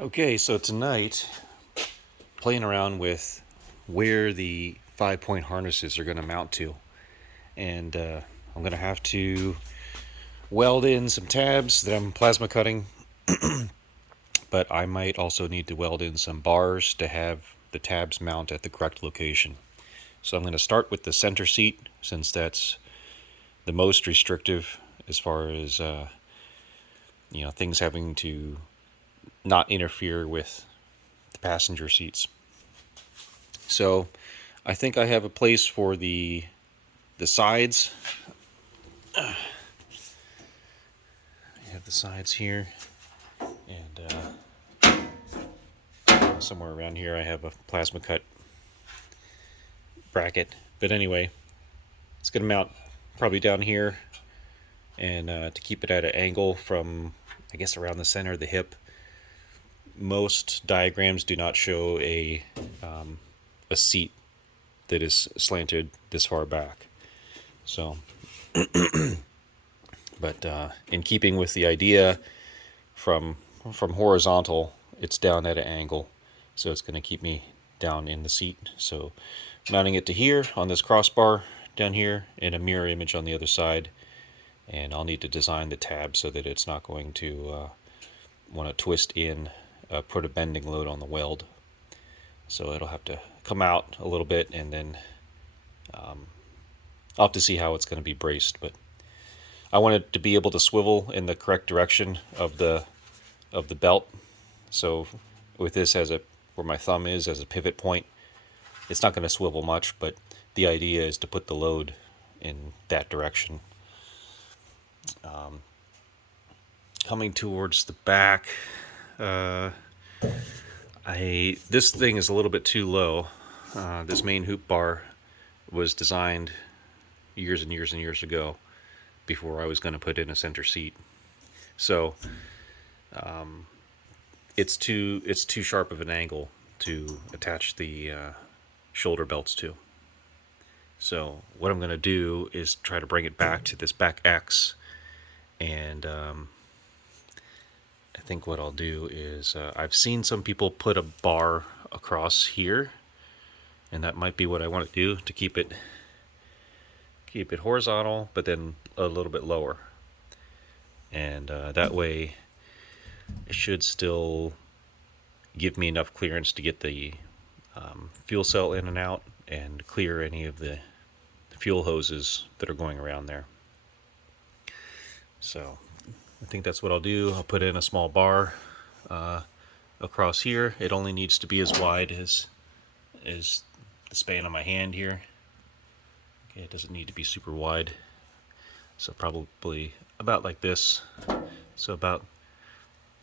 Okay, so tonight, playing around with where the 5-point harnesses are going to mount to. And I'm going to have to weld in some tabs that I'm plasma cutting, but I might also need to weld in some bars to have the tabs mount at the correct location. So I'm going to start with the center seat, since that's the most restrictive as far as things having to not interfere with the passenger seats. So I think I have a place for the sides. I have the sides here, and somewhere around here I have a plasma cut bracket. But anyway, it's going to mount probably down here, and to keep it at an angle from, I guess, around the center of the hip. Most diagrams do not show a seat that is slanted this far back. So, but in keeping with the idea from horizontal, it's down at an angle, so it's going to keep me down in the seat. So mounting it to here on this crossbar down here, and a mirror image on the other side, and I'll need to design the tab so that it's not going to want to twist in, put a bending load on the weld. So it'll have to come out a little bit, and then I'll have to see how it's going to be braced. But I want it to be able to swivel in the correct direction of the belt. So with this as a where my thumb is as a pivot point, it's not going to swivel much, but the idea is to put the load in that direction. Coming towards the back, this thing is a little bit too low. This main hoop bar was designed years and years and years ago, before I was going to put in a center seat. So it's too sharp of an angle to attach the shoulder belts to. So what I'm going to do is try to bring it back to this back X, and I think what I'll do is I've seen some people put a bar across here, and that might be what I want to do to keep it horizontal, but then a little bit lower, and that way it should still give me enough clearance to get the fuel cell in and out, and clear any of the fuel hoses that are going around there. So I think that's what I'll do. I'll put in a small bar across here. It only needs to be as wide as the span of my hand here. Okay, it doesn't need to be super wide. So probably about like this. So about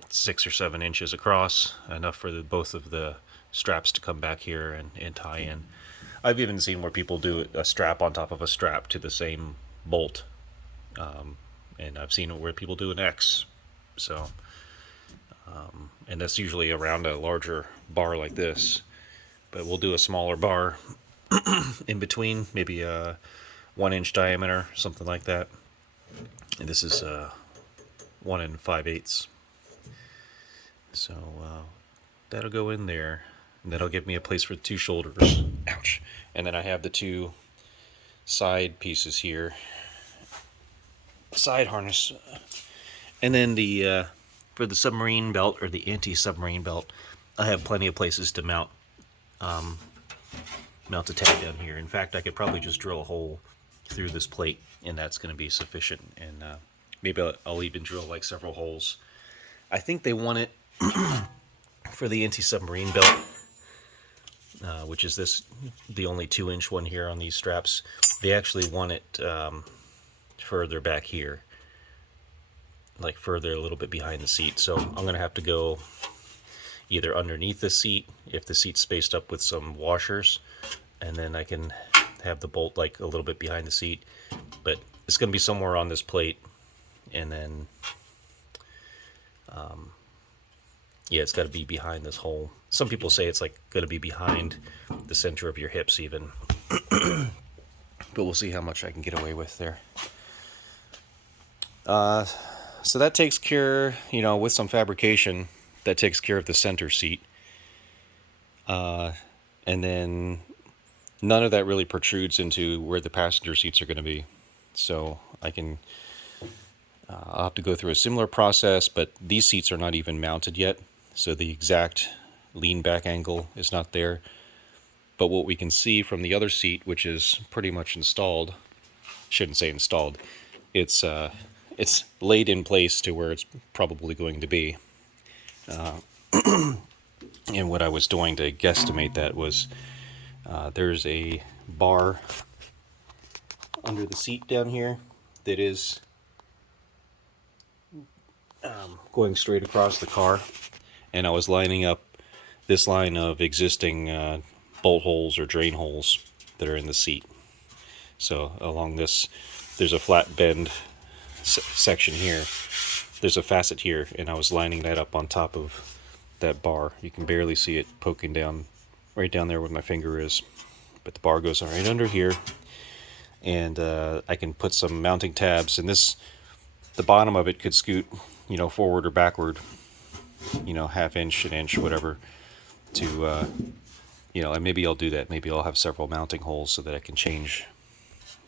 6 or 7 inches across, enough for both of the straps to come back here and tie in. I've even seen where people do a strap on top of a strap to the same bolt, and I've seen where people do an X. So, and that's usually around a larger bar like this, but we'll do a smaller bar in between, maybe a 1-inch diameter, something like that. And this is 1 5/8. So that'll go in there, and that'll give me a place for 2 shoulders. Ouch. And then I have the 2 side pieces here, side harness, and then the for the submarine belt, or the anti-submarine belt, I have plenty of places to mount the tab down here. In fact, I could probably just drill a hole through this plate, and that's going to be sufficient. And maybe I'll even drill like several holes. I think they want it for the anti-submarine belt, which is the only 2-inch one here on these straps. They actually want it further back here, like further a little bit behind the seat. So I'm going to have to go either underneath the seat, if the seat's spaced up with some washers, and then I can have the bolt like a little bit behind the seat. But it's going to be somewhere on this plate, and then yeah, it's got to be behind this hole. Some people say it's like going to be behind the center of your hips even. But we'll see how much I can get away with there. So that takes care, with some fabrication, that takes care of the center seat. And then none of that really protrudes into where the passenger seats are going to be. So I'll have to go through a similar process, but these seats are not even mounted yet. So the exact lean back angle is not there. But what we can see from the other seat, which is pretty much installed, shouldn't say installed, it's laid in place to where it's probably going to be. And what I was doing to guesstimate that was there's a bar under the seat down here that is going straight across the car, and I was lining up this line of existing bolt holes or drain holes that are in the seat. So along this, there's a flat bend section here. There's a facet here, and I was lining that up on top of that bar. You can barely see it poking down, right down there where my finger is. But the bar goes right under here, and I can put some mounting tabs. And the bottom of it could scoot, forward or backward, half inch, an inch, whatever, to, and maybe I'll do that. Maybe I'll have several mounting holes so that I can change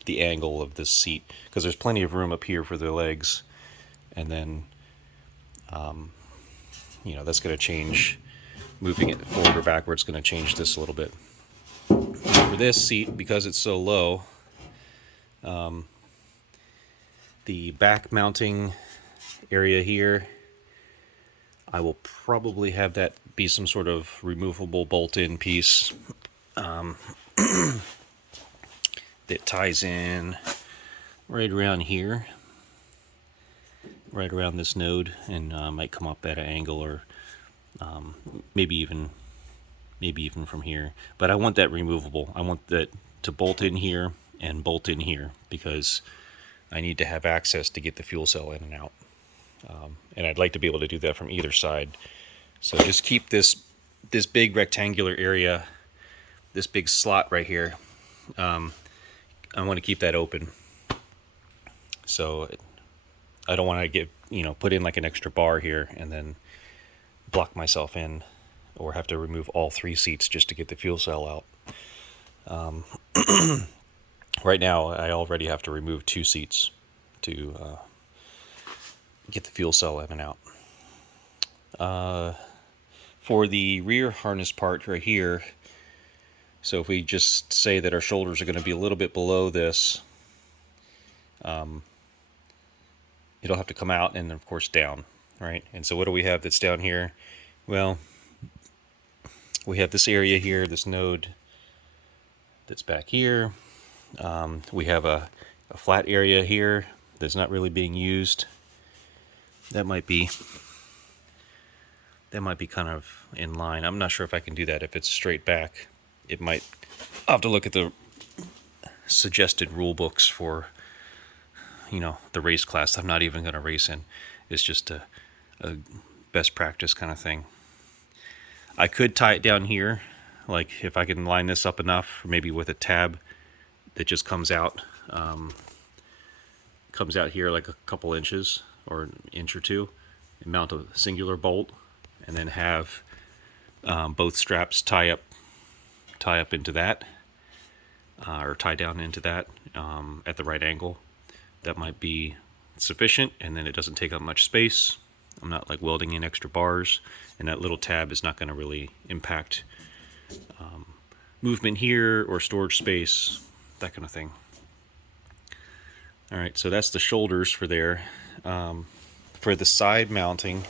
the angle of this seat, because there's plenty of room up here for the legs, and then that's going to change, moving it forward or backwards, going to change this a little bit. For this seat, because it's so low, the back mounting area here, I will probably have that be some sort of removable bolt-in piece that ties in right around here, right around this node, and might come up at an angle, or maybe even from here. But I want that removable. I want that to bolt in here and bolt in here, because I need to have access to get the fuel cell in and out. And I'd like to be able to do that from either side. So just keep this big rectangular area, this big slot right here. I want to keep that open. So I don't want to get, put in like an extra bar here and then block myself in, or have to remove all 3 seats just to get the fuel cell out. Right now, I already have to remove 2 seats to get the fuel cell in and out. For the rear harness part right here, so if we just say that our shoulders are going to be a little bit below this, it'll have to come out and, of course, down, right? And so what do we have that's down here? Well, we have this area here, this node that's back here. We have a flat area here that's not really being used. That might be kind of in line. I'm not sure if I can do that if it's straight back. It might. I'll have to look at the suggested rule books for, the race class I'm not even going to race in. It's just a best practice kind of thing. I could tie it down here, like if I can line this up enough, maybe with a tab that just comes out here like a couple inches or an inch or two, and mount a singular bolt, and then have both straps tie up into that, or tie down into that at the right angle. That might be sufficient, and then it doesn't take up much space. I'm not like welding in extra bars, and that little tab is not going to really impact movement here or storage space, that kind of thing. All right, so that's the shoulders for there. For the side mounting,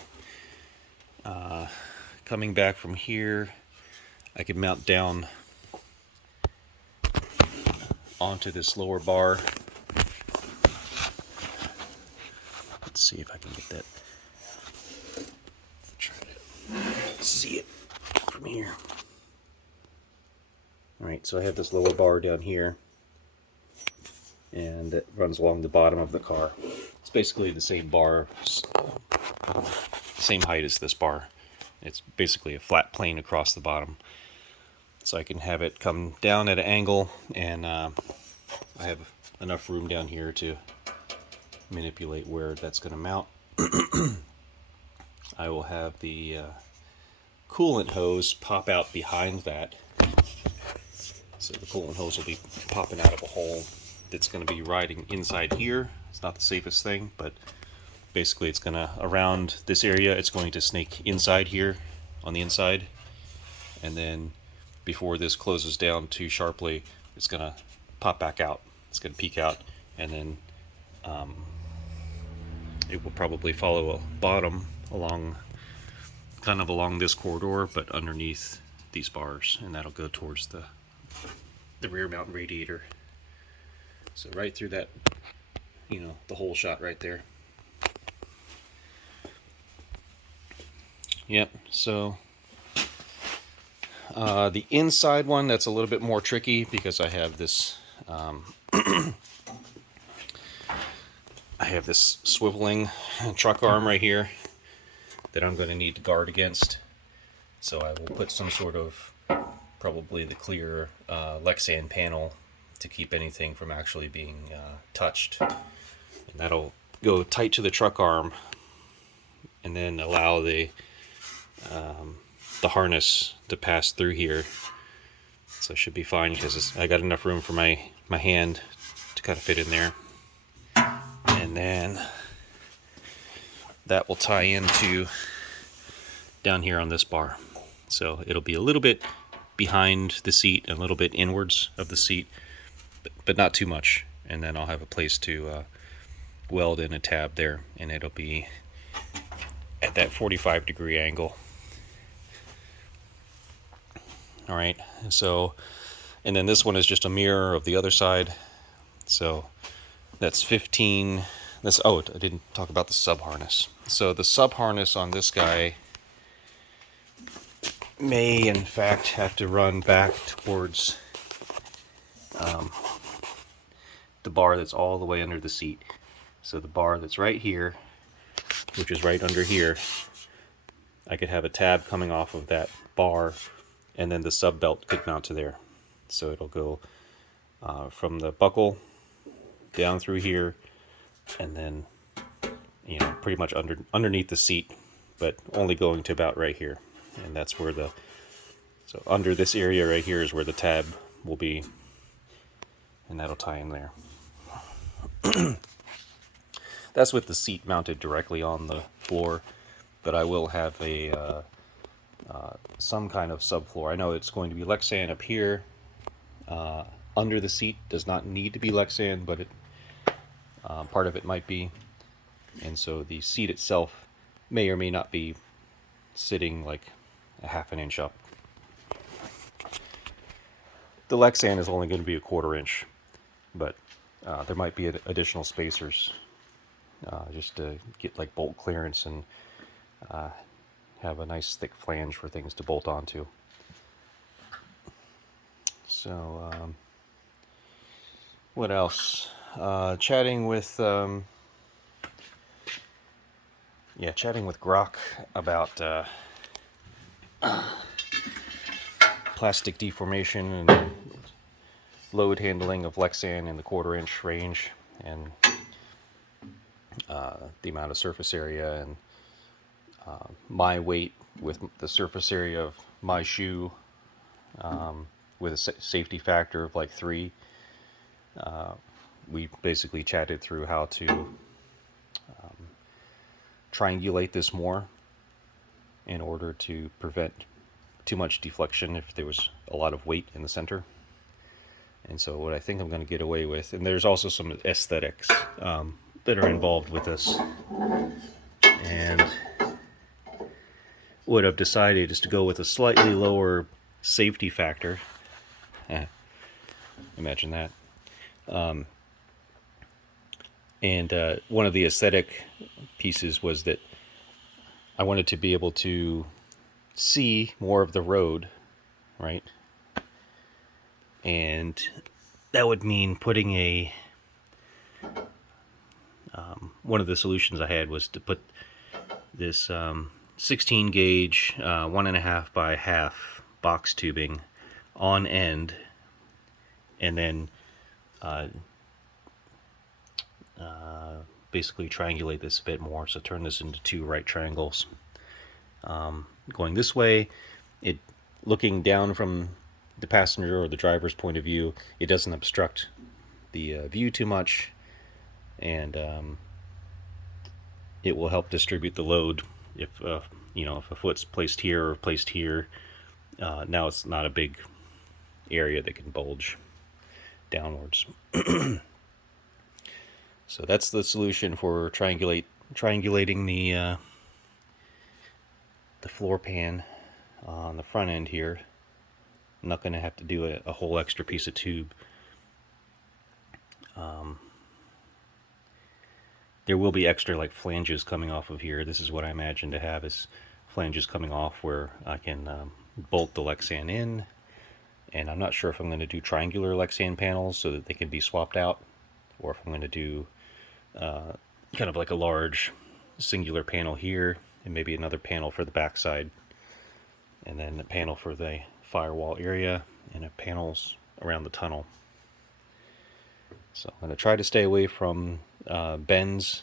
coming back from here, I could mount down onto this lower bar. Let's see if I can get that. Try to see it from here. All right, so I have this lower bar down here, and it runs along the bottom of the car. It's basically the same bar, same height as this bar. It's basically a flat plane across the bottom. So I can have it come down at an angle, and I have enough room down here to manipulate where that's going to mount. I will have the coolant hose pop out behind that. So the coolant hose will be popping out of a hole that's going to be riding inside here. It's not the safest thing, but basically it's going to, around this area, it's going to snake inside here on the inside. And then before this closes down too sharply, it's going to pop back out. It's going to peek out, and then it will probably follow a bottom along, kind of along this corridor, but underneath these bars, and that'll go towards the rear mount radiator. So right through that, you know, the whole shot right there. Yep, so the inside one, that's a little bit more tricky because I have this I have this swiveling truck arm right here that I'm going to need to guard against. So I will put some sort of, probably the clear Lexan panel to keep anything from actually being touched. And that'll go tight to the truck arm and then allow the harness to pass through here. So it should be fine because I got enough room for my hand to kind of fit in there. And then that will tie into down here on this bar. So it'll be a little bit behind the seat and a little bit inwards of the seat, but not too much. And then I'll have a place to weld in a tab there, and it'll be at that 45-degree angle. All right, so, and then this one is just a mirror of the other side. So that's 15. This, oh, I didn't talk about the sub harness. So the sub harness on this guy may in fact have to run back towards the bar that's all the way under the seat. So the bar that's right here, which is right under here, I could have a tab coming off of that bar, and then the sub belt could mount to there. So it'll go from the buckle down through here, and then, you know, pretty much underneath the seat, but only going to about right here. And that's where the, so under this area right here is where the tab will be, and that'll tie in there. That's with the seat mounted directly on the floor, but I will have a some kind of subfloor. I know it's going to be Lexan up here. Under the seat does not need to be Lexan, but it, part of it might be. And so the seat itself may or may not be sitting like a half an inch up. The Lexan is only going to be a 1/4 inch, but there might be additional spacers just to get like bolt clearance and have a nice thick flange for things to bolt onto. So what else? Chatting with Grok about plastic deformation and load handling of Lexan in the 1/4 inch range, and the amount of surface area, and my weight with the surface area of my shoe, with a safety factor of like 3. We basically chatted through how to triangulate this more in order to prevent too much deflection if there was a lot of weight in the center. And so what I think I'm going to get away with, and there's also some aesthetics that are involved with this, and what I've decided is to go with a slightly lower safety factor. Imagine that. And one of the aesthetic pieces was that I wanted to be able to see more of the road, right? And that would mean putting a one of the solutions I had was to put this 16 gauge 1.5 by half box tubing on end, and then basically triangulate this a bit more, so turn this into 2 right triangles, Going this way, it looking down from the passenger or the driver's point of view, it doesn't obstruct the view too much, and it will help distribute the load. If if a foot's placed here or placed here, now it's not a big area that can bulge downwards. So that's the solution for triangulating the floor pan on the front end here. I'm not going to have to do a whole extra piece of tube. There will be extra like flanges coming off of here. This is what I imagine to have, is flanges coming off where I can bolt the Lexan in. And I'm not sure if I'm going to do triangular Lexan panels so that they can be swapped out, or if I'm going to do kind of like a large singular panel here, and maybe another panel for the backside, and then a panel for the firewall area, and a panels around the tunnel. So I'm going to try to stay away from bends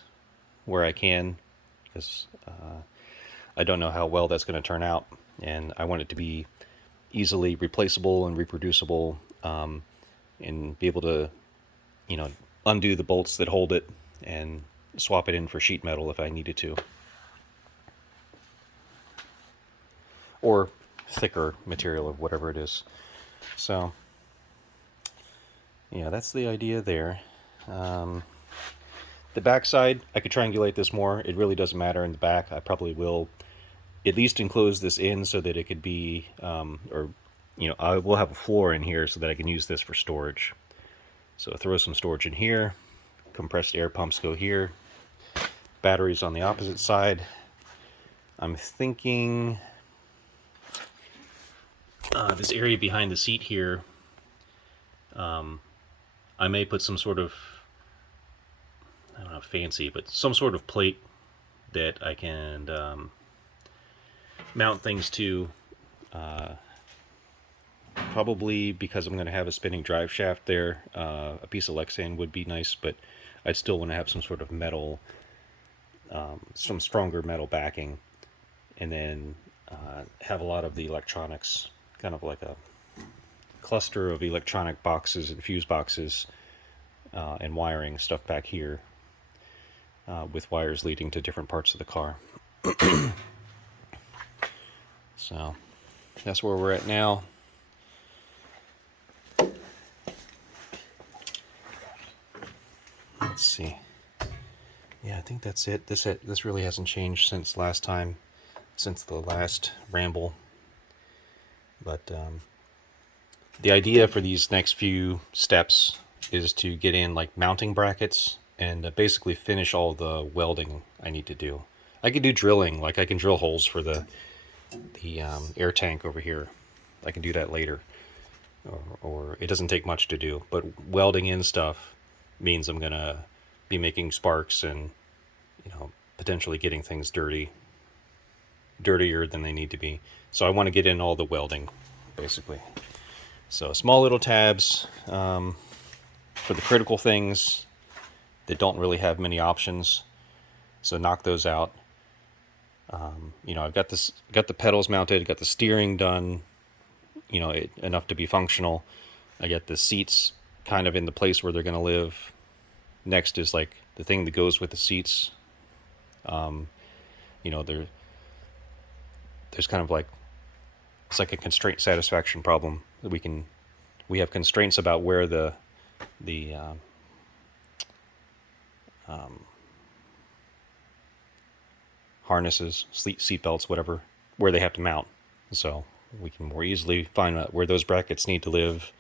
where I can, because I don't know how well that's going to turn out, and I want it to be easily replaceable and reproducible, and be able to, undo the bolts that hold it and swap it in for sheet metal if I needed to, or thicker material of whatever it is. So yeah, that's the idea there. The back side, I could triangulate this more. It really doesn't matter in the back. I probably will at least enclose this in so that it could be, I will have a floor in here so that I can use this for storage. So throw some storage in here. Compressed air pumps go here. Batteries on the opposite side. I'm thinking this area behind the seat here, I may put some sort of, I don't know, fancy, but some sort of plate that I can mount things to. Probably because I'm going to have a spinning drive shaft there, a piece of Lexan would be nice, but I'd still want to have some sort of metal, some stronger metal backing, and then have a lot of the electronics, kind of like a cluster of electronic boxes and fuse boxes and wiring stuff back here, with wires leading to different parts of the car. So that's where we're at now. Let's see. Yeah, I think that's it. This really hasn't changed since last time, since the last ramble. But the idea for these next few steps is to get in like mounting brackets and basically finish all the welding I need to do. I could do drilling, like I can drill holes for the air tank over here. I can do that later, or it doesn't take much to do. But welding in stuff means I'm gonna be making sparks and potentially getting things dirtier than they need to be. So I want to get in all the welding, basically. So small little tabs for the critical things that don't really have many options. So knock those out. I've got the pedals mounted, got the steering done, enough to be functional. I got the seats kind of in the place where they're going to live. Next is like the thing that goes with the seats. There's kind of like, it's like a constraint satisfaction problem. We have constraints about where the harnesses, seat belts, whatever, where they have to mount. So we can more easily find out where those brackets need to live.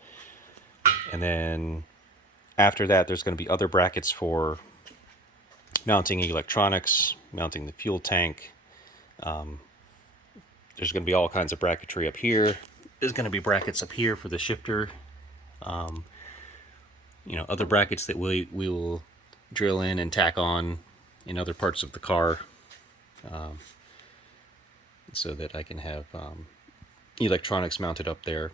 And then after that, there's going to be other brackets for mounting electronics, mounting the fuel tank. There's going to be all kinds of bracketry up here. There's going to be brackets up here for the shifter. Other brackets that we will drill in and tack on in other parts of the car, so that I can have electronics mounted up there.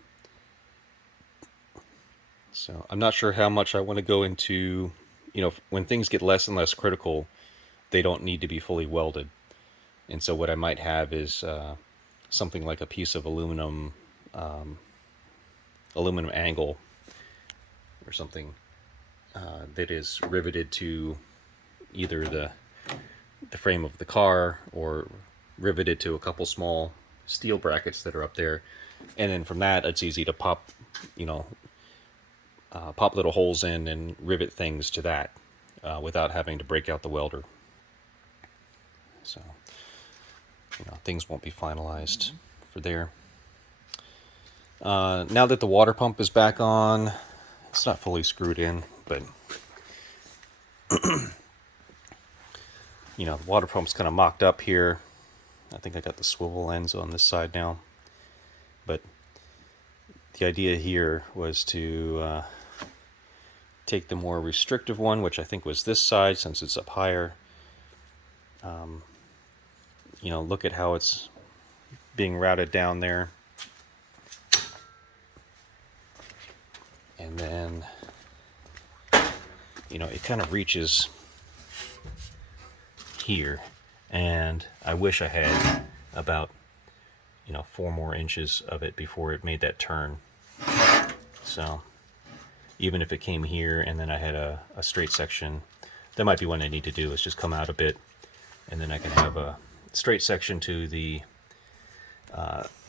So I'm not sure how much I want to go into, when things get less and less critical, they don't need to be fully welded. And so what I might have is something like a piece of aluminum angle or something that is riveted to either the frame of the car or riveted to a couple small steel brackets that are up there. And then from that, it's easy to pop, you know, pop little holes in and rivet things to that without having to break out the welder. So, you know, things won't be finalized for there. Now that the water pump is back on, it's not fully screwed in, but you know, the water pump's kind of mocked up here. I think I got the swivel ends on this side now. But the idea here was to take the more restrictive one, which I think was this side since it's up higher. You know, look at how it's being routed down there. And then, you know, it kind of reaches here. And I wish I had about, you know, 4 more inches of it before it made that turn. So even if it came here and then I had a straight section, that might be what I need to do, is just come out a bit, and then I can have a straight section to the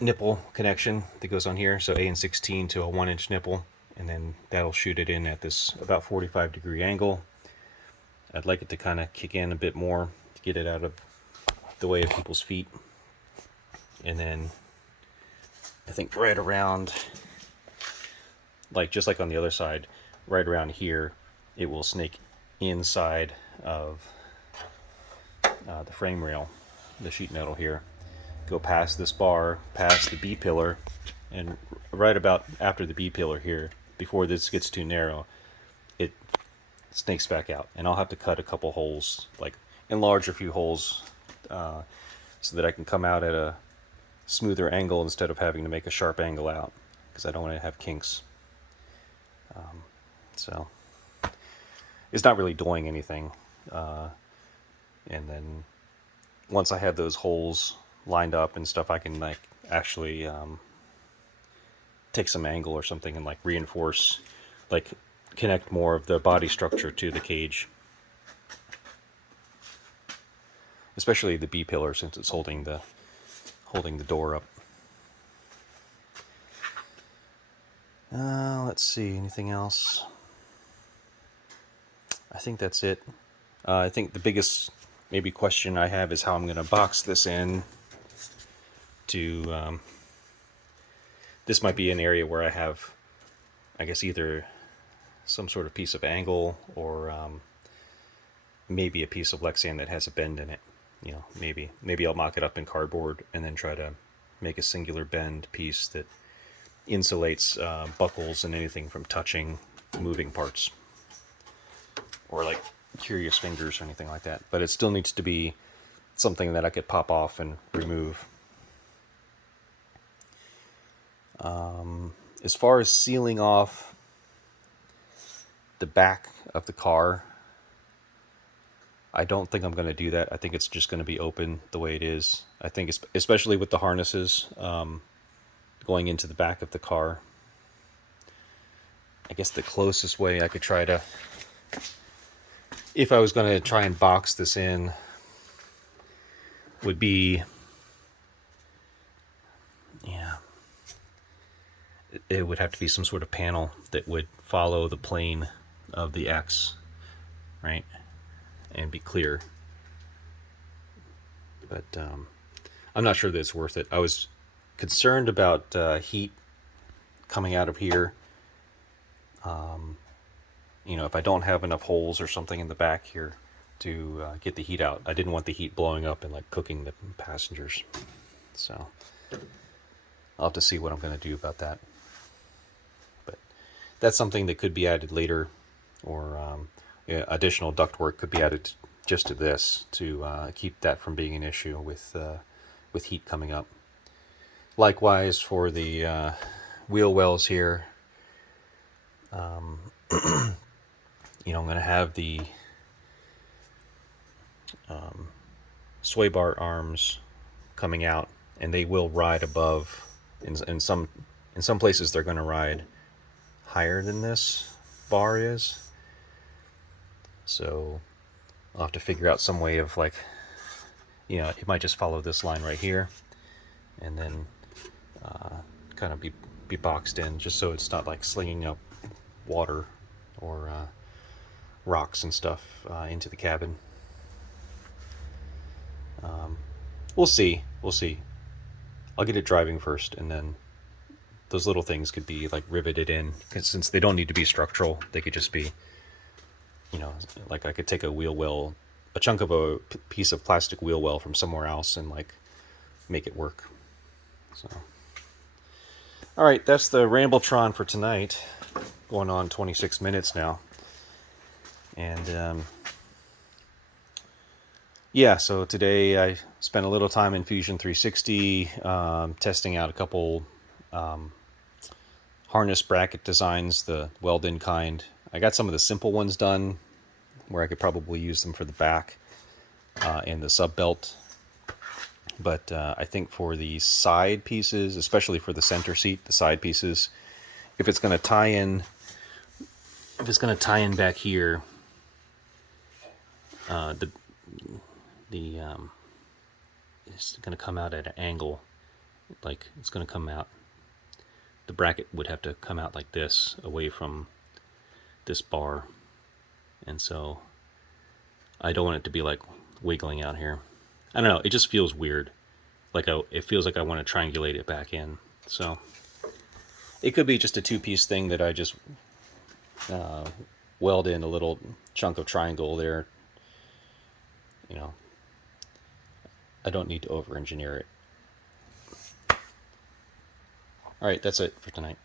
nipple connection that goes on here. So A/16 to a 1-inch nipple, and then that'll shoot it in at this about 45-degree angle. I'd like it to kind of kick in a bit more to get it out of the way of people's feet. And then I think right around, like just like on the other side, right around here, it will snake inside of the frame rail, the sheet metal here, go past this bar, past the B pillar, and right about after the B pillar here, before this gets too narrow, it snakes back out. And I'll have to cut a couple holes, like enlarge a few holes, so that I can come out at a smoother angle instead of having to make a sharp angle out, because I don't want to have kinks. So it's not really doing anything. And then once I have those holes lined up and stuff, I can like actually take some angle or something and like reinforce, like connect more of the body structure to the cage, especially the B pillar, since it's holding the door up. Let's see, anything else? I think that's it. I think the biggest maybe question I have is how I'm going to box this in to, this might be an area where I have, I guess, either some sort of piece of angle or maybe a piece of Lexan that has a bend in it. You know, maybe I'll mock it up in cardboard and then try to make a singular bend piece that insulates buckles and anything from touching moving parts, or like curious fingers or anything like that. But it still needs to be something that I could pop off and remove. As far as sealing off the back of the car, I don't think I'm going to do that. I think it's just going to be open the way it is. I think especially with the harnesses going into the back of the car. I guess the closest way I could try to, if I was going to try and box this in, would be, yeah, it would have to be some sort of panel that would follow the plane of the X, right, and be clear. But I'm not sure that it's worth it. I was concerned about heat coming out of here. You know, if I don't have enough holes or something in the back here to get the heat out, I didn't want the heat blowing up and like cooking the passengers. So I'll have to see what I'm going to do about that. But that's something that could be added later, or yeah, additional ductwork could be added just to this to keep that from being an issue with heat coming up. Likewise for the wheel wells here. You know, I'm going to have the sway bar arms coming out, and they will ride above. In some places, they're going to ride higher than this bar is. So I'll have to figure out some way of, like, it might just follow this line right here, and then kind of be boxed in, just so it's not like slinging up water or rocks and stuff into the cabin. We'll see. We'll see. I'll get it driving first, and then those little things could be like riveted in, 'cause since they don't need to be structural, they could just be, like I could take a wheel well, a chunk of a piece of plastic wheel well from somewhere else, and like make it work. So, all right, that's the Rambletron for tonight. Going on 26 minutes now, and yeah, so today I spent a little time in Fusion 360 testing out a couple harness bracket designs, the weld-in kind. I got some of the simple ones done where I could probably use them for the back and the sub belt. But I think for the side pieces, especially for the center seat, the side pieces, if it's going to tie in back here, it's going to come out at an angle, like it's going to come out. The bracket would have to come out like this, away from this bar, and so I don't want it to be like wiggling out here. I don't know, it just feels weird. Like it feels like I want to triangulate it back in. So it could be just a two-piece thing that I just weld in a little chunk of triangle there. I don't need to over-engineer it. All right, that's it for tonight.